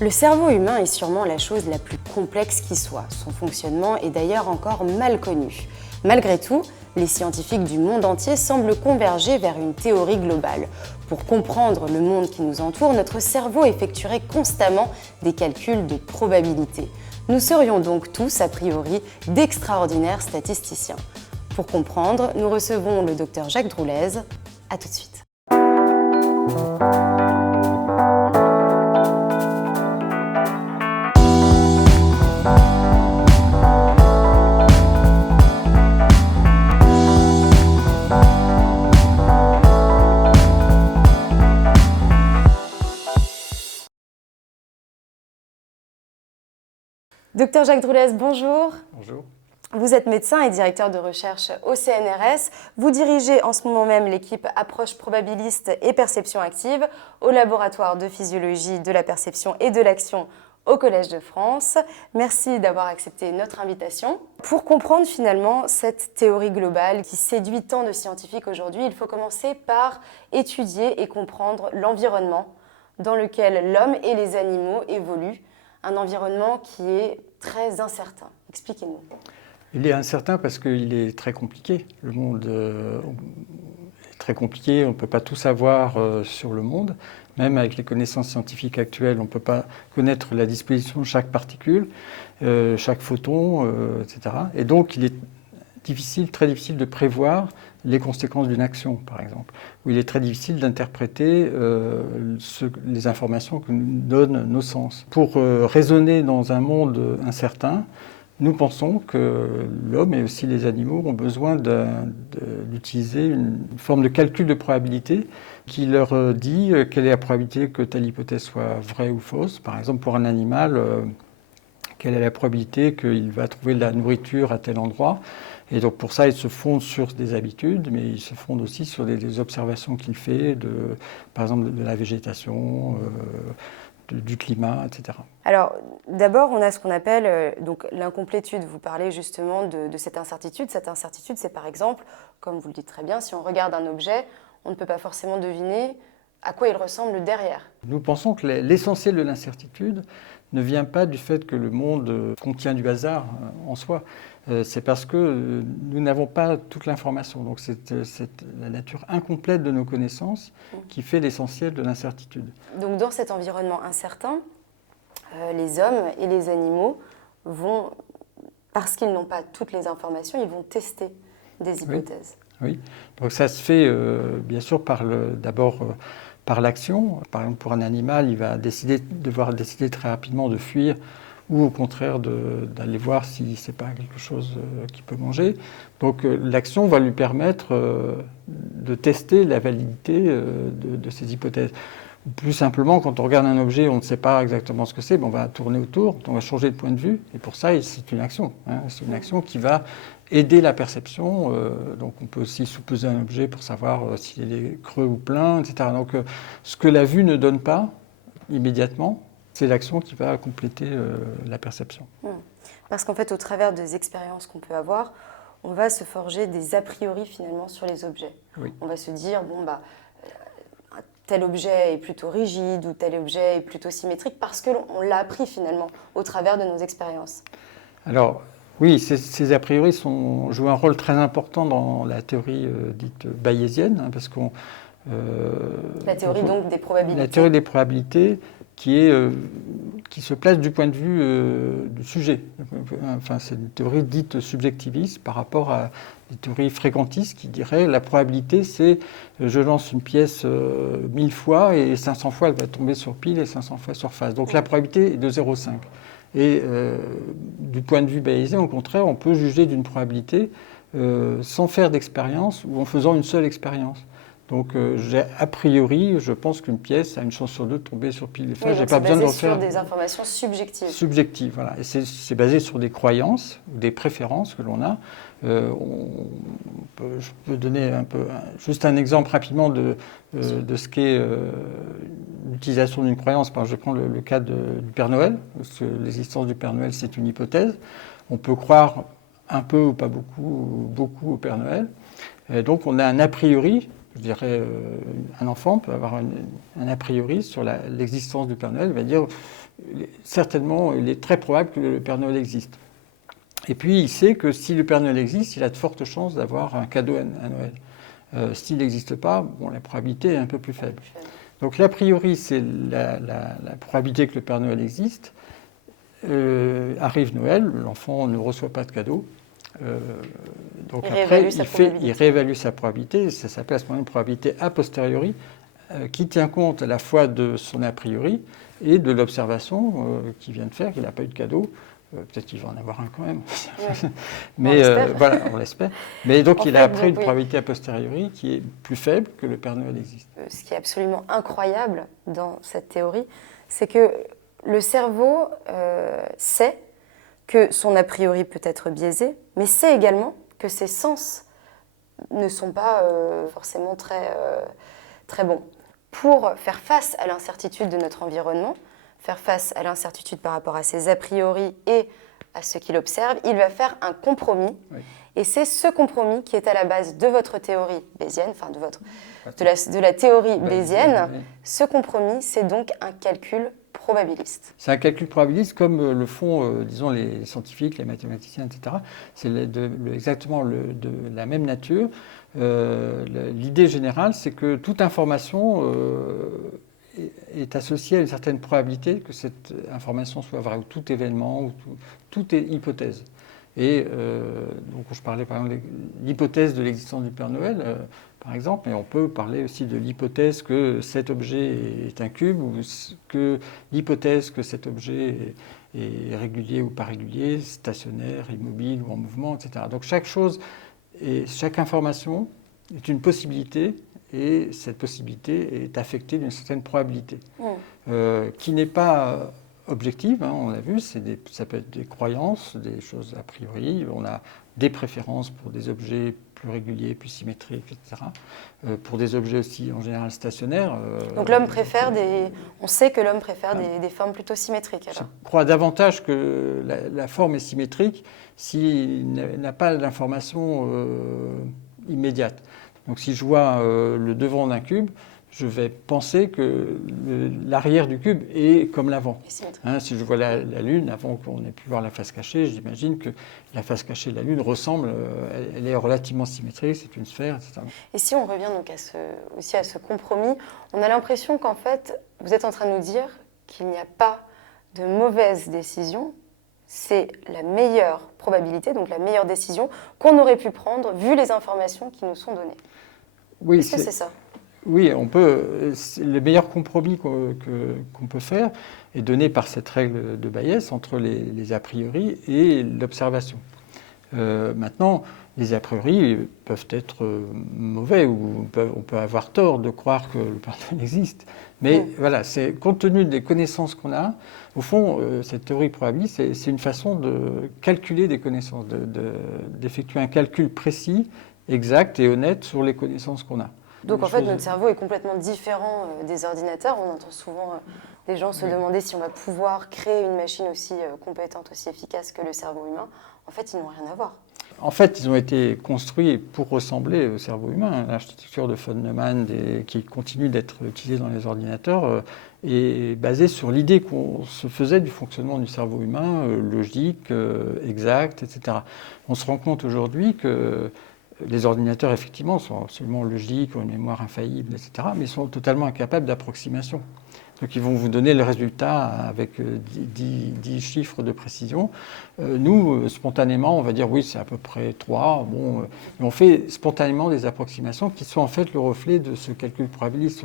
Le cerveau humain est sûrement la chose la plus complexe qui soit. Son fonctionnement est d'ailleurs encore mal connu. Malgré tout, les scientifiques du monde entier semblent converger vers une théorie globale. Pour comprendre le monde qui nous entoure, notre cerveau effectuerait constamment des calculs de probabilité. Nous serions donc tous, a priori, d'extraordinaires statisticiens. Pour comprendre, nous recevons le docteur Jacques Droulez. À tout de suite. Docteur Jacques Droulez, bonjour. Bonjour. Vous êtes médecin et directeur de recherche au CNRS. Vous dirigez en ce moment même l'équipe Approche probabiliste et perception active au laboratoire de physiologie de la perception et de l'action au Collège de France. Merci d'avoir accepté notre invitation. Pour comprendre finalement cette théorie globale qui séduit tant de scientifiques aujourd'hui, il faut commencer par étudier et comprendre l'environnement dans lequel l'homme et les animaux évoluent. Un environnement qui est très incertain. Expliquez-nous. Il est incertain parce qu'il est très compliqué. Le monde est très compliqué, on ne peut pas tout savoir sur le monde. Même avec les connaissances scientifiques actuelles, on ne peut pas connaître la disposition de chaque particule, chaque photon, etc. Et donc il est très difficile de prévoir les conséquences d'une action, par exemple. Où il est très difficile d'interpréter les informations que nous donnent nos sens. Pour raisonner dans un monde incertain, nous pensons que l'homme et aussi les animaux ont besoin d'utiliser une forme de calcul de probabilité qui leur dit quelle est la probabilité que telle hypothèse soit vraie ou fausse. Par exemple, pour un animal, quelle est la probabilité qu'il va trouver de la nourriture à tel endroit. Et donc pour ça, il se fonde sur des habitudes, mais il se fonde aussi sur des observations qu'il fait, par exemple de la végétation, du climat, etc. Alors d'abord, on a ce qu'on appelle donc l'incomplétude. Vous parlez justement de cette incertitude. Cette incertitude, c'est par exemple, comme vous le dites très bien, si on regarde un objet, on ne peut pas forcément deviner à quoi il ressemble derrière. Nous pensons que l'essentiel de l'incertitude ne vient pas du fait que le monde contient du hasard en soi. C'est parce que nous n'avons pas toute l'information. Donc c'est la nature incomplète de nos connaissances qui fait l'essentiel de l'incertitude. Donc dans cet environnement incertain, les hommes et les animaux vont, parce qu'ils n'ont pas toutes les informations, ils vont tester des hypothèses. Oui. Donc ça se fait bien sûr d'abord par l'action. Par exemple, pour un animal, il va devoir décider très rapidement de fuir ou au contraire d'aller voir si ce n'est pas quelque chose qu'il peut manger. Donc l'action va lui permettre de tester la validité de ces hypothèses. Plus simplement, quand on regarde un objet, on ne sait pas exactement ce que c'est, on va tourner autour, on va changer de point de vue, et pour ça, c'est une action. C'est une action qui va aider la perception. Donc on peut aussi sous-peser un objet pour savoir s'il est creux ou plein, etc. Donc ce que la vue ne donne pas immédiatement, c'est l'action qui va compléter la perception. Parce qu'en fait, au travers des expériences qu'on peut avoir, on va se forger des a priori finalement sur les objets. Oui. On va se dire, tel objet est plutôt rigide ou tel objet est plutôt symétrique parce qu'on l'a appris finalement au travers de nos expériences. Alors, oui, ces a priori jouent un rôle très important dans la théorie dite bayésienne, parce qu'on... La théorie donc des probabilités. La théorie des probabilités qui se place du point de vue du sujet. Enfin, c'est une théorie dite subjectiviste par rapport à des théories fréquentistes qui diraient la probabilité, c'est je lance une pièce 1000 fois et 500 fois elle va tomber sur pile et 500 fois sur face. Donc la probabilité est de 0,5. Et du point de vue bayésien, au contraire, on peut juger d'une probabilité sans faire d'expérience ou en faisant une seule expérience. Donc, a priori, je pense qu'une pièce a une chance sur deux de tomber sur pile et face. Oui, j'ai pas besoin de refaire. C'est basé sur des informations subjectives. Subjectives, voilà. Et c'est basé sur des croyances, des préférences que l'on a. Je peux donner juste un exemple rapidement de ce qu'est l'utilisation d'une croyance. Je prends le cas du Père Noël, parce que l'existence du Père Noël, c'est une hypothèse. On peut croire un peu ou pas beaucoup, ou beaucoup au Père Noël. Et donc, on a un a priori je dirais, un enfant peut avoir un a priori sur l'existence du Père Noël. Il va dire, certainement, il est très probable que le Père Noël existe. Et puis, il sait que si le Père Noël existe, il a de fortes chances d'avoir un cadeau à Noël. S'il n'existe pas, bon, la probabilité est un peu plus faible. Donc, l'a priori, c'est la probabilité que le Père Noël existe. Arrive Noël, l'enfant ne reçoit pas de cadeau. Donc après, il réévalue sa probabilité. Ça s'appelle à ce moment une probabilité a posteriori, qui tient compte à la fois de son a priori et de l'observation qu'il vient de faire, qu'il n'a pas eu de cadeau. Peut-être qu'il va en avoir un quand même. Ouais. Mais voilà, on l'espère. Mais donc il a après une probabilité a posteriori qui est plus faible que le Père Noël existe. Ce qui est absolument incroyable dans cette théorie, c'est que le cerveau sait que son a priori peut être biaisé, mais sait également que ses sens ne sont pas forcément très bons. Pour faire face à l'incertitude de notre environnement, faire face à l'incertitude par rapport à ses a priori et à ce qu'il observe, il va faire un compromis. Oui. Et c'est ce compromis qui est à la base de votre théorie bayésienne, enfin de la théorie bayésienne. Oui. Ce compromis, c'est donc un calcul probabiliste. C'est un calcul probabiliste comme le font, disons, les scientifiques, les mathématiciens, etc. C'est exactement de la même nature. L'idée générale, c'est que toute information est associée à une certaine probabilité que cette information soit vraie, ou tout événement, ou toute hypothèse. Et donc, je parlais par exemple de l'hypothèse de l'existence du Père Noël, par exemple, mais on peut parler aussi de l'hypothèse que cet objet est un cube, ou que l'hypothèse que cet objet est régulier ou pas régulier, stationnaire, immobile ou en mouvement, etc. Donc chaque chose et chaque information est une possibilité, et cette possibilité est affectée d'une certaine probabilité, qui n'est pas objective, hein, on l'a vu, ça peut être des croyances, des choses a priori, on a des préférences pour des objets plus réguliers, plus symétriques, etc. Pour des objets aussi en général stationnaires. Donc on sait que l'homme préfère des formes plutôt symétriques. Alors. Je crois davantage que la forme est symétrique s'il n'a pas d'information immédiate. Donc si je vois le devant d'un cube, je vais penser que l'arrière du cube est comme l'avant. Hein, si je vois la Lune, avant qu'on ait pu voir la face cachée, j'imagine que la face cachée de la Lune ressemble, elle est relativement symétrique, c'est une sphère, etc. Et si on revient donc aussi à ce compromis, on a l'impression qu'en fait, vous êtes en train de nous dire qu'il n'y a pas de mauvaise décision, c'est la meilleure probabilité, donc la meilleure décision qu'on aurait pu prendre vu les informations qui nous sont données. Oui, est-ce que c'est ça ? Oui, le meilleur compromis qu'on peut faire est donné par cette règle de Bayes entre les a priori et l'observation. Maintenant, les a priori peuvent être mauvais, ou on peut avoir tort de croire que le Père Noël existe. Mais voilà, compte tenu des connaissances qu'on a, au fond, cette théorie probabiliste, c'est une façon de calculer des connaissances, d'effectuer un calcul précis, exact et honnête sur les connaissances qu'on a. Donc en fait, notre cerveau est complètement différent des ordinateurs. On entend souvent des gens se demander si on va pouvoir créer une machine aussi compétente, aussi efficace que le cerveau humain. En fait, ils n'ont rien à voir. En fait, ils ont été construits pour ressembler au cerveau humain. L'architecture de von Neumann, qui continue d'être utilisée dans les ordinateurs, est basée sur l'idée qu'on se faisait du fonctionnement du cerveau humain, logique, exact, etc. On se rend compte aujourd'hui que les ordinateurs, effectivement, sont absolument logiques, ont une mémoire infaillible, etc., mais ils sont totalement incapables d'approximation. Donc ils vont vous donner le résultat avec 10 chiffres de précision. Nous, spontanément, on va dire oui, c'est à peu près 3. Bon, on fait spontanément des approximations qui sont en fait le reflet de ce calcul probabiliste.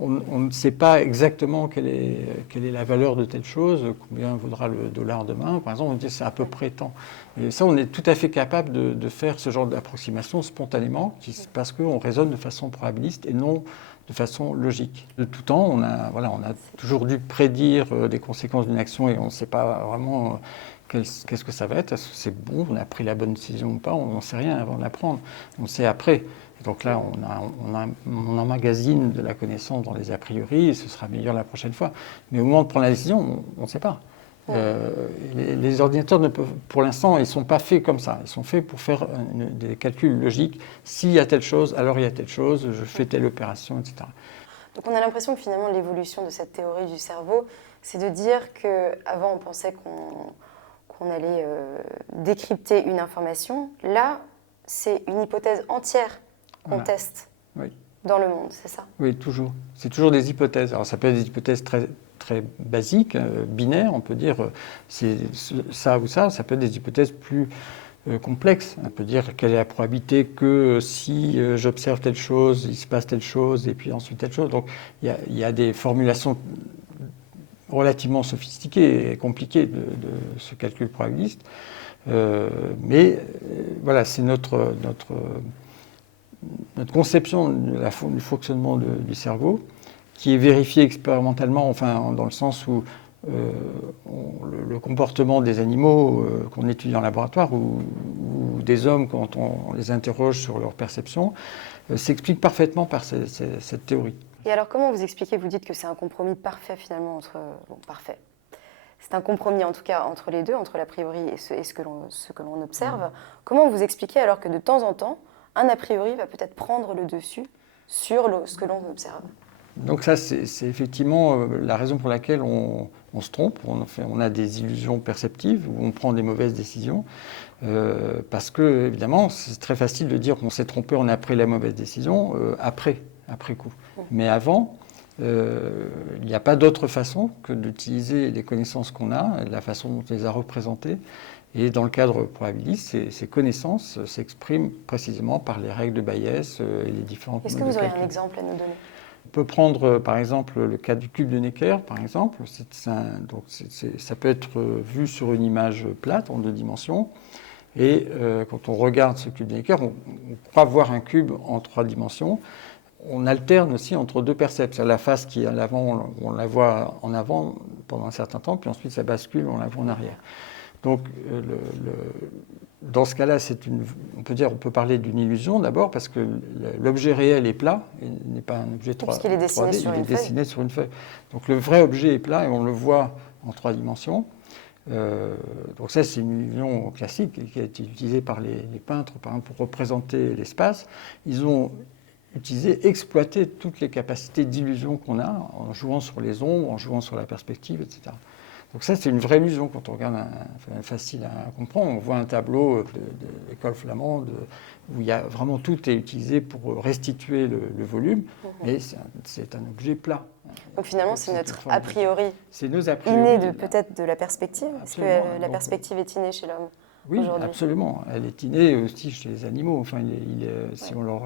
On ne sait pas exactement quelle est la valeur de telle chose, combien vaudra le dollar demain. Par exemple, on dit c'est à peu près tant. Et ça, on est tout à fait capable de faire ce genre d'approximation spontanément, parce qu'on raisonne de façon probabiliste et non de façon logique. De tout temps, on a toujours dû prédire des conséquences d'une action et on ne sait pas vraiment qu'est-ce que ça va être. Est-ce que c'est bon, on a pris la bonne décision ou pas? On n'en sait rien avant de la prendre. On sait après. Et donc là, on emmagasine de la connaissance dans les a priori et ce sera meilleur la prochaine fois. Mais au moment de prendre la décision, on ne sait pas. Les ordinateurs, ne peuvent, pour l'instant, ils ne sont pas faits comme ça. Ils sont faits pour faire des calculs logiques. S'il y a telle chose, alors il y a telle chose, je fais telle opération, etc. Donc on a l'impression que finalement l'évolution de cette théorie du cerveau, c'est de dire qu'avant on pensait qu'on allait décrypter une information. Là, c'est une hypothèse entière qu'on teste dans le monde, c'est ça? Oui, toujours. C'est toujours des hypothèses. Alors ça peut être des hypothèses très, très basiques, binaires, on peut dire c'est ça ou ça. Ça peut être des hypothèses plus complexes. On peut dire quelle est la probabilité que si j'observe telle chose, il se passe telle chose, et puis ensuite telle chose. Donc il y a des formulations relativement sophistiquées et compliquées de ce calcul probabiliste. Mais voilà, c'est notre conception du fonctionnement du cerveau qui est vérifiée expérimentalement, enfin dans le sens où le comportement des animaux qu'on étudie en laboratoire ou des hommes quand on les interroge sur leur perception s'explique parfaitement par cette théorie. Et alors comment vous expliquez, vous dites que c'est un compromis parfait finalement entre... Bon, parfait. C'est un compromis en tout cas entre les deux, entre l'a priori et ce que l'on observe. Comment vous expliquez alors que de temps en temps, un a priori va peut-être prendre le dessus sur ce que l'on observe? Donc ça, c'est effectivement la raison pour laquelle on se trompe. On a des illusions perceptives où on prend des mauvaises décisions. Parce que, évidemment, c'est très facile de dire qu'on s'est trompé, on a pris la mauvaise décision après coup. Mais avant, il n'y a pas d'autre façon que d'utiliser les connaissances qu'on a, la façon dont on les a représentées. Et dans le cadre probabiliste, ces connaissances s'expriment précisément par les règles de Bayes et les différentes modes de calcul. Est-ce que vous auriez un exemple à nous donner? On peut prendre par exemple le cas du cube de Necker, par exemple. Ça peut être vu sur une image plate en 2 dimensions. Et quand on regarde ce cube de Necker, on croit voir un cube en 3 dimensions. On alterne aussi entre 2 percepts. La face qui est à l'avant, on la voit en avant pendant un certain temps, puis ensuite ça bascule, on la voit en arrière. Donc, dans ce cas-là, on peut parler d'une illusion d'abord parce que l'objet réel est plat, il n'est pas un objet 3D, parce qu'il est dessiné sur une feuille. Dessiné sur une feuille. Donc le vrai objet est plat et on le voit en 3 dimensions. Donc ça, c'est une illusion classique qui a été utilisée par les peintres, par exemple, pour représenter l'espace. Ils ont exploité toutes les capacités d'illusion qu'on a en jouant sur les ombres, en jouant sur la perspective, etc. Donc ça, c'est une vraie illusion quand on regarde, facile à comprendre. On voit un tableau de l'école flamande où il y a vraiment tout est utilisé pour restituer le volume, mais c'est un objet plat. Donc finalement, c'est notre a priori inné peut-être de la perspective. Est-ce que la perspective est innée chez l'homme? Oui, absolument. Elle est innée aussi chez les animaux. Enfin, si on leur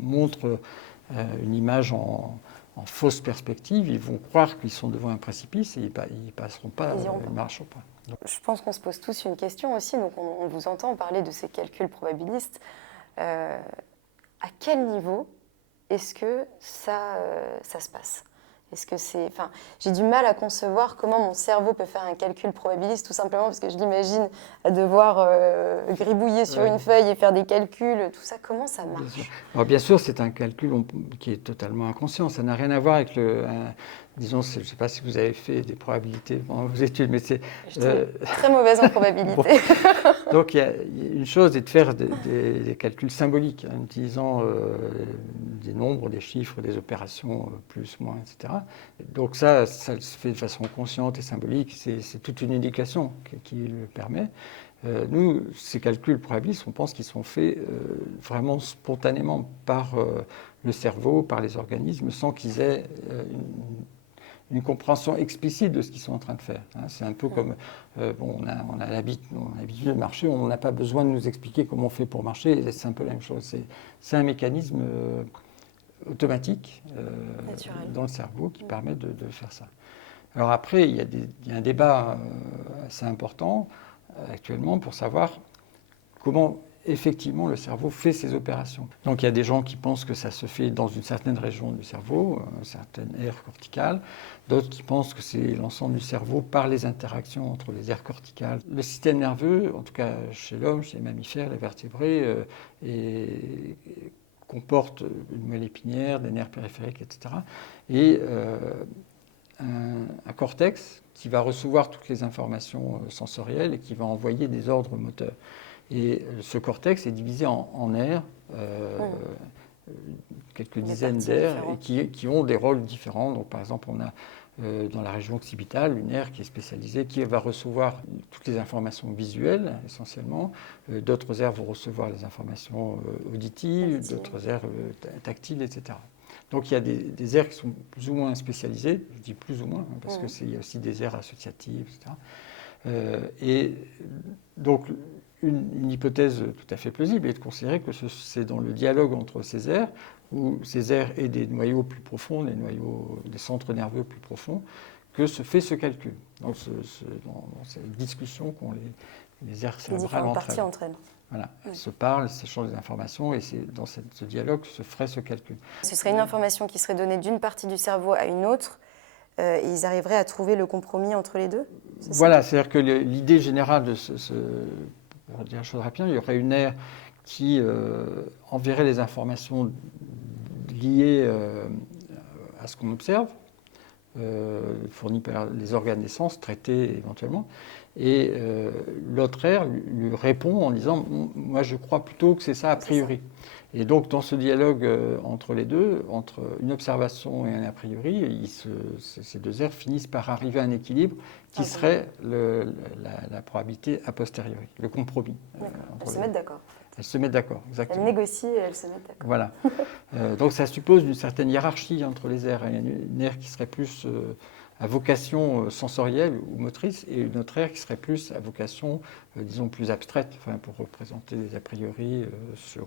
montre une image en fausse perspective, ils vont croire qu'ils sont devant un précipice et ils ne passeront pas, ils ne marcheront pas. Donc, je pense qu'on se pose tous une question aussi. Donc on vous entend parler de ces calculs probabilistes. À quel niveau est-ce que ça se passe? Est-ce que j'ai du mal à concevoir comment mon cerveau peut faire un calcul probabiliste, tout simplement parce que je l'imagine à devoir gribouiller sur une feuille et faire des calculs, tout ça. Comment ça marche? Alors, bien sûr, c'est un calcul qui est totalement inconscient. Ça n'a rien à voir avec disons, je ne sais pas si vous avez fait des probabilités pendant vos études, mais c'est... J'étais très mauvaise en probabilité. Bon. Donc, une chose est de faire des calculs symboliques, en utilisant des nombres, des chiffres, des opérations, plus, moins, etc. Donc ça se fait de façon consciente et symbolique. C'est toute une éducation qui le permet. Nous, ces calculs probabilistes, on pense qu'ils sont faits vraiment spontanément par le cerveau, par les organismes, sans qu'ils aient une compréhension explicite de ce qu'ils sont en train de faire. C'est un peu comme, on a l'habitude de marcher, on n'a pas besoin de nous expliquer comment on fait pour marcher, c'est un peu la même chose. C'est un mécanisme automatique dans le cerveau qui permet de faire ça. Alors après, il y a un débat assez important actuellement pour savoir comment effectivement le cerveau fait ses opérations. Donc il y a des gens qui pensent que ça se fait dans une certaine région du cerveau, une certaine aire corticale, d'autres qui pensent que c'est l'ensemble du cerveau par les interactions entre les aires corticales. Le système nerveux, en tout cas chez l'homme, chez les mammifères, les vertébrés, comporte une moelle épinière, des nerfs périphériques, etc. Et un cortex qui va recevoir toutes les informations sensorielles et qui va envoyer des ordres moteurs. Et ce cortex est divisé en aires, quelques dizaines d'aires, et qui ont des rôles différents. Donc, par exemple, on a dans la région occipitale une aire qui est spécialisée, qui va recevoir toutes les informations visuelles essentiellement. D'autres aires vont recevoir les informations auditives, d'autres aires tactiles, etc. Donc il y a des aires qui sont plus ou moins spécialisées, je dis plus ou moins, parce qu'il y a aussi des aires associatives, etc. Et donc une hypothèse tout à fait plausible est de considérer que c'est dans le dialogue entre ces aires, où ces aires aient des noyaux plus profonds, des centres nerveux plus profonds, que se fait ce calcul. Donc dans cette discussion qu'ont les aires cérébrales entre elles. Voilà, elles se parlent, elles s'échangent des informations, et c'est dans ce dialogue que se ferait ce calcul. Ce serait une information qui serait donnée d'une partie du cerveau à une autre, et ils arriveraient à trouver le compromis entre les deux? Voilà, c'est-à-dire que l'idée générale de pour dire la chose rapidement, il y aurait une aire qui enverrait les informations liées à ce qu'on observe, fournies par les organes des sens, traités éventuellement, et l'autre aire lui répond en disant « moi je crois plutôt que c'est ça a priori ». Et donc dans ce dialogue entre les deux, entre une observation et un a priori, ces deux aires finissent par arriver à un équilibre qui serait la probabilité a posteriori, le compromis. Elles se mettent d'accord. Elles se mettent d'accord, exactement. Elles négocient et elles se mettent d'accord. Voilà. Donc ça suppose une certaine hiérarchie entre les aires. Il y a une aire qui serait plus à vocation sensorielle ou motrice, et une autre aire qui serait plus à vocation, disons, plus abstraite, pour représenter des a priori sur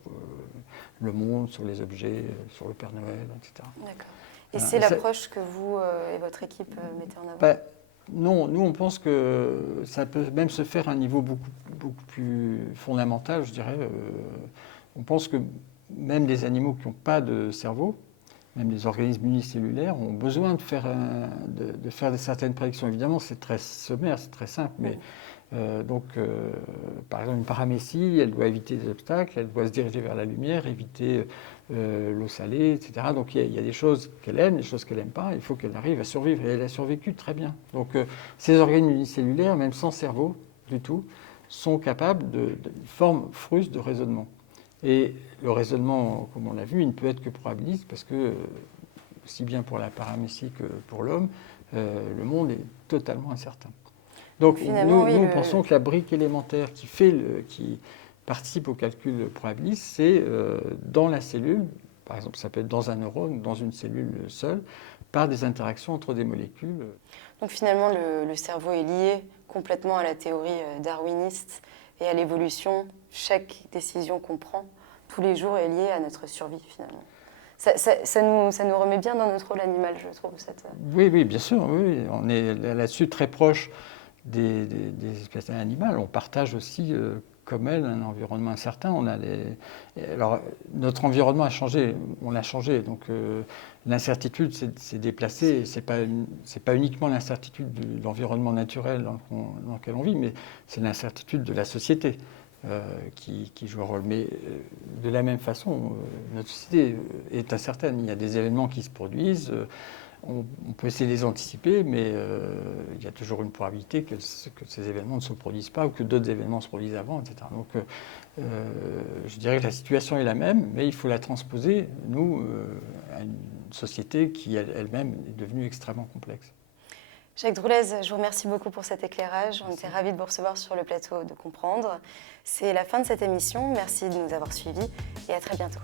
le monde, sur les objets, sur le Père Noël, etc. D'accord. Et c'est l'approche que vous et votre équipe mettez en avant? Non, nous on pense que ça peut même se faire à un niveau beaucoup plus fondamental, je dirais. On pense que même des animaux qui n'ont pas de cerveau, même les organismes unicellulaires, ont besoin de faire certaines prédictions. Évidemment, c'est très sommaire, c'est très simple, mais par exemple, une paramécie, elle doit éviter des obstacles, elle doit se diriger vers la lumière, éviter l'eau salée, etc. Donc il y a des choses qu'elle aime, des choses qu'elle n'aime pas, il faut qu'elle arrive à survivre, et elle a survécu très bien. Donc ces organes unicellulaires, même sans cerveau du tout, sont capables de formes frustes de raisonnement. Et le raisonnement, comme on l'a vu, il ne peut être que probabiliste, parce que, aussi bien pour la paramécie que pour l'homme, le monde est totalement incertain. Donc nous pensons que la brique élémentaire qui participe au calcul probabiliste, c'est dans la cellule, par exemple ça peut être dans un neurone, dans une cellule seule, par des interactions entre des molécules. Donc finalement le cerveau est lié complètement à la théorie darwiniste et à l'évolution. Chaque décision qu'on prend tous les jours est liée à notre survie finalement. Ça nous remet bien dans notre rôle animal, je trouve. Oui, bien sûr. Oui. On est là-dessus très proche des espèces animales. On partage aussi, comme elles, un environnement incertain. Alors, notre environnement a changé, on l'a changé. Donc, l'incertitude s'est déplacée. Ce n'est pas uniquement l'incertitude de l'environnement naturel dans lequel on vit, mais c'est l'incertitude de la société. Qui joue un rôle. Mais de la même façon, notre société est incertaine. Il y a des événements qui se produisent, on peut essayer de les anticiper, mais il y a toujours une probabilité que ces événements ne se produisent pas ou que d'autres événements se produisent avant, etc. Donc je dirais que la situation est la même, mais il faut la transposer, nous, à une société qui elle-même est devenue extrêmement complexe. Jacques Droulez, je vous remercie beaucoup pour cet éclairage. On était ravis de vous recevoir sur le plateau de Comprendre. C'est la fin de cette émission. Merci de nous avoir suivis et à très bientôt.